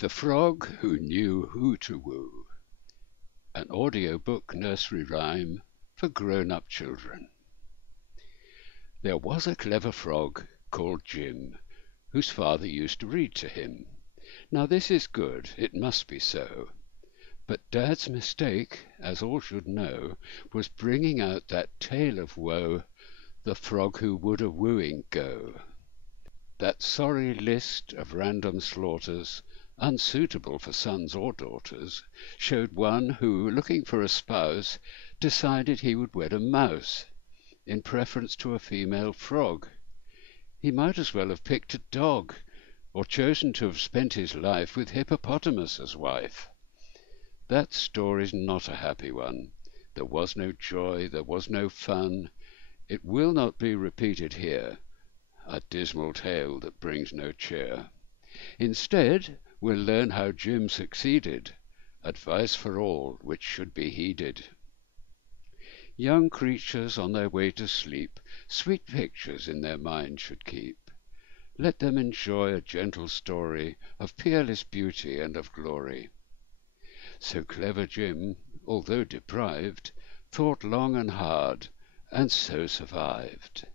The Frog Who Knew Who to Woo, an audiobook nursery rhyme for grown-up children. There was a clever frog called Jim, whose father used to read to him. Now this is good, it must be so. But Dad's mistake, as all should know, was bringing out that tale of woe, the frog who would a-wooing go. That sorry list of random slaughters, unsuitable for sons or daughters, showed one who, looking for a spouse, decided he would wed a mouse, in preference to a female frog. He might as well have picked a dog, or chosen to have spent his life with Hippopotamus as wife. That story's not a happy one. There was no joy, there was no fun. It will not be repeated here, a dismal tale that brings no cheer. Instead, we'll learn how Jim succeeded, advice for all which should be heeded. Young creatures on their way to sleep sweet pictures in their minds should keep. Let them enjoy a gentle story of peerless beauty and of glory. So clever Jim, although deprived, thought long and hard, and so survived.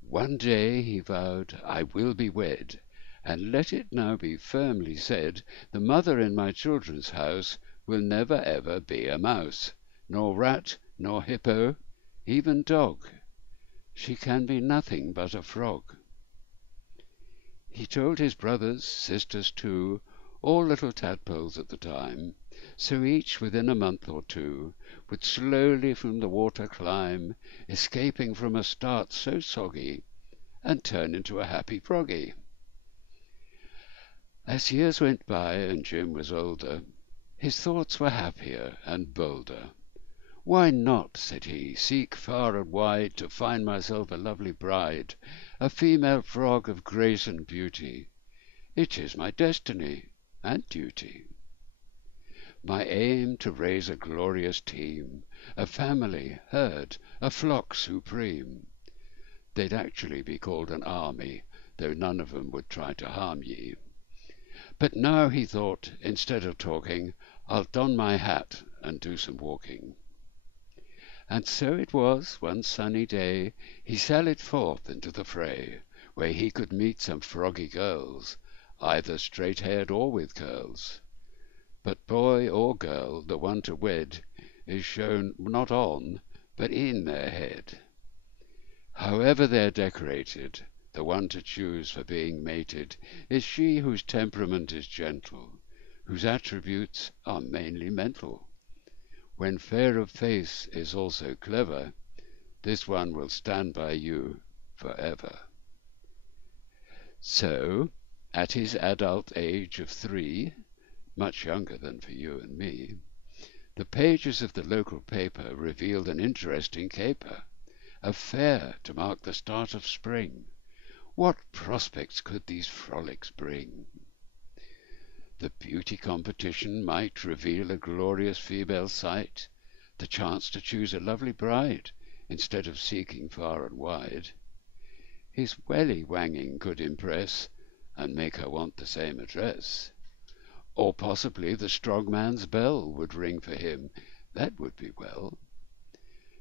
One day he vowed, "I will be wed, and let it now be firmly said, the mother in my children's house will never ever be a mouse, nor rat, nor hippo, even dog. She can be nothing but a frog." He told his brothers, sisters too, all little tadpoles at the time, so each within a month or two would slowly from the water climb, escaping from a start so soggy, and turn into a happy froggy. As years went by and Jim was older, his thoughts were happier and bolder. "Why not," said he, "seek far and wide to find myself a lovely bride, a female frog of grace and beauty? It is my destiny and duty. My aim to raise a glorious team, a family, herd, a flock supreme." They'd actually be called an army, though none of 'em would try to harm ye. But now, he thought, instead of talking, I'll don my hat and do some walking. And so it was, one sunny day, he sallied forth into the fray, where he could meet some froggy girls, either straight-haired or with curls. But boy or girl, the one to wed, is shown not on, but in their head. However they're decorated, the one to choose for being mated is she whose temperament is gentle, whose attributes are mainly mental. When fair of face is also clever, this one will stand by you forever. So, at his adult age of 3, much younger than for you and me, the pages of the local paper revealed an interesting caper, a fair to mark the start of spring. What prospects could these frolics bring? The beauty competition might reveal a glorious female sight, the chance to choose a lovely bride, instead of seeking far and wide. His welly-wanging could impress, and make her want the same address. Or possibly the strong man's bell would ring for him. That would be well.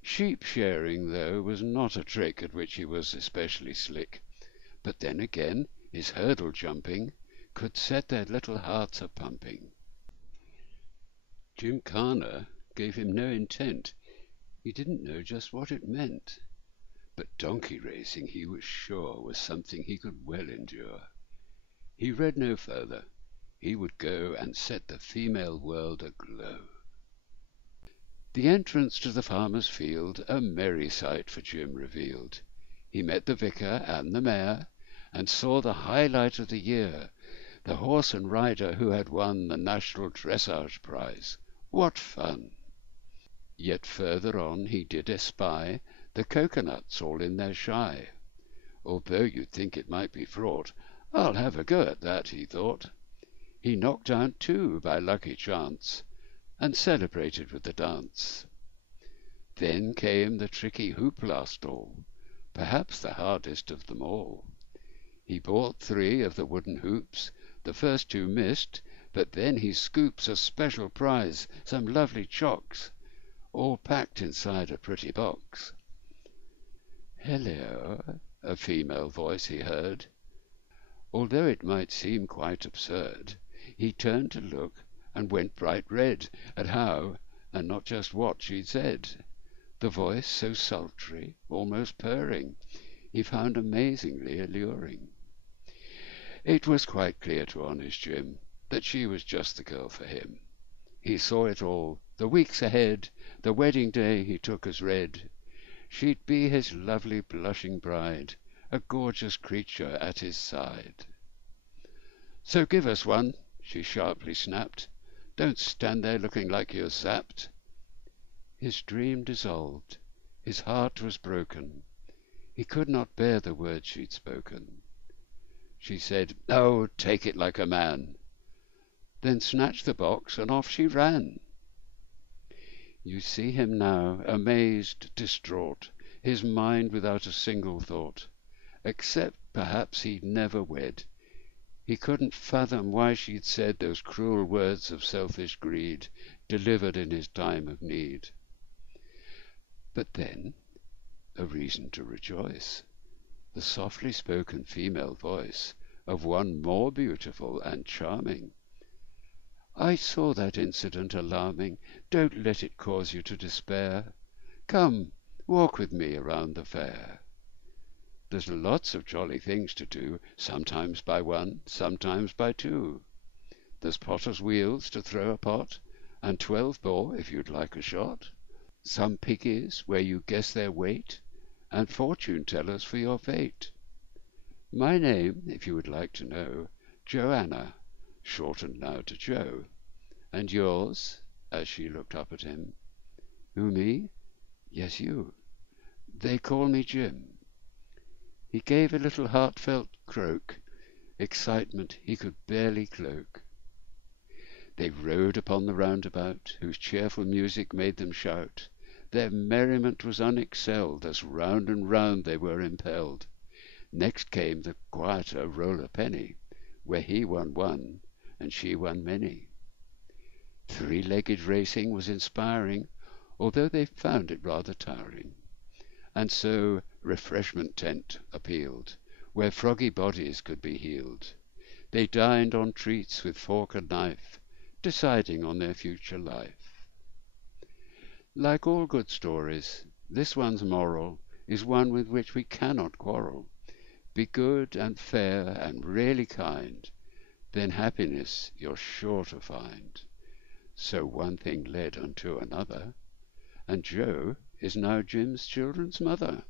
Sheep-shearing, though, was not a trick at which he was especially slick. But then again, his hurdle-jumping could set their little hearts a-pumping. Gymkhana gave him no intent. He didn't know just what it meant. But donkey-racing, he was sure, was something he could well endure. He read no further. He would go and set the female world aglow. The entrance to the farmer's field a merry sight for Jim revealed. He met the vicar and the mayor, and saw the highlight of the year, the horse and rider who had won the national dressage prize. What fun! Yet further on he did espy the coconuts all in their shy. Although you'd think it might be fraught, I'll have a go at that, he thought. He knocked out 2 by lucky chance, and celebrated with the dance. Then came the tricky hoop-la stall, perhaps the hardest of them all. He bought 3 of the wooden hoops, The first two missed, but then he scoops a special prize, some lovely chocks, all packed inside a pretty box. "Hello," a female voice he heard. Although it might seem quite absurd, he turned to look and went bright red at how, and not just what, she'd said. The voice, so sultry, almost purring, he found amazingly alluring. It was quite clear to honest Jim that she was just the girl for him. He saw it all, the weeks ahead, the wedding day he took as read. She'd be his lovely blushing bride, a gorgeous creature at his side. "So give us one," she sharply snapped. "Don't stand there looking like you're zapped." His dream dissolved. His heart was broken. He could not bear the words she'd spoken. She said, "Oh, take it like a man," then snatched the box and off she ran. You see him now, amazed, distraught, his mind without a single thought, except perhaps he'd never wed. He couldn't fathom why she'd said those cruel words of selfish greed, delivered in his time of need. But then, a reason to rejoice. The softly spoken female voice of one more beautiful and charming. "I saw that incident alarming. Don't let it cause you to despair. Come, walk with me around the fair. There's lots of jolly things to do, sometimes by one, sometimes by two. There's potter's wheels to throw a pot, and 12 bore if you'd like a shot. Some piggies where you guess their weight, and fortune tellers for your fate. My name, if you would like to know, Joanna, shortened now to Jo. And yours?" as she looked up at him. "Who, me? Yes, you. They call me Jim." He gave a little heartfelt croak, excitement he could barely cloak. They rode upon the roundabout, whose cheerful music made them shout. Their merriment was unexcelled, as round and round they were impelled. Next came the quieter roll-a-penny, where he won one and she won many. Three-legged racing was inspiring, although they found it rather tiring. And so refreshment tent appealed, where froggy bodies could be healed. They dined on treats with fork and knife, deciding on their future life. Like all good stories, this one's moral is one with which we cannot quarrel. Be good and fair and really kind, then happiness you're sure to find. So one thing led unto another, and Jo is now Jim's children's mother.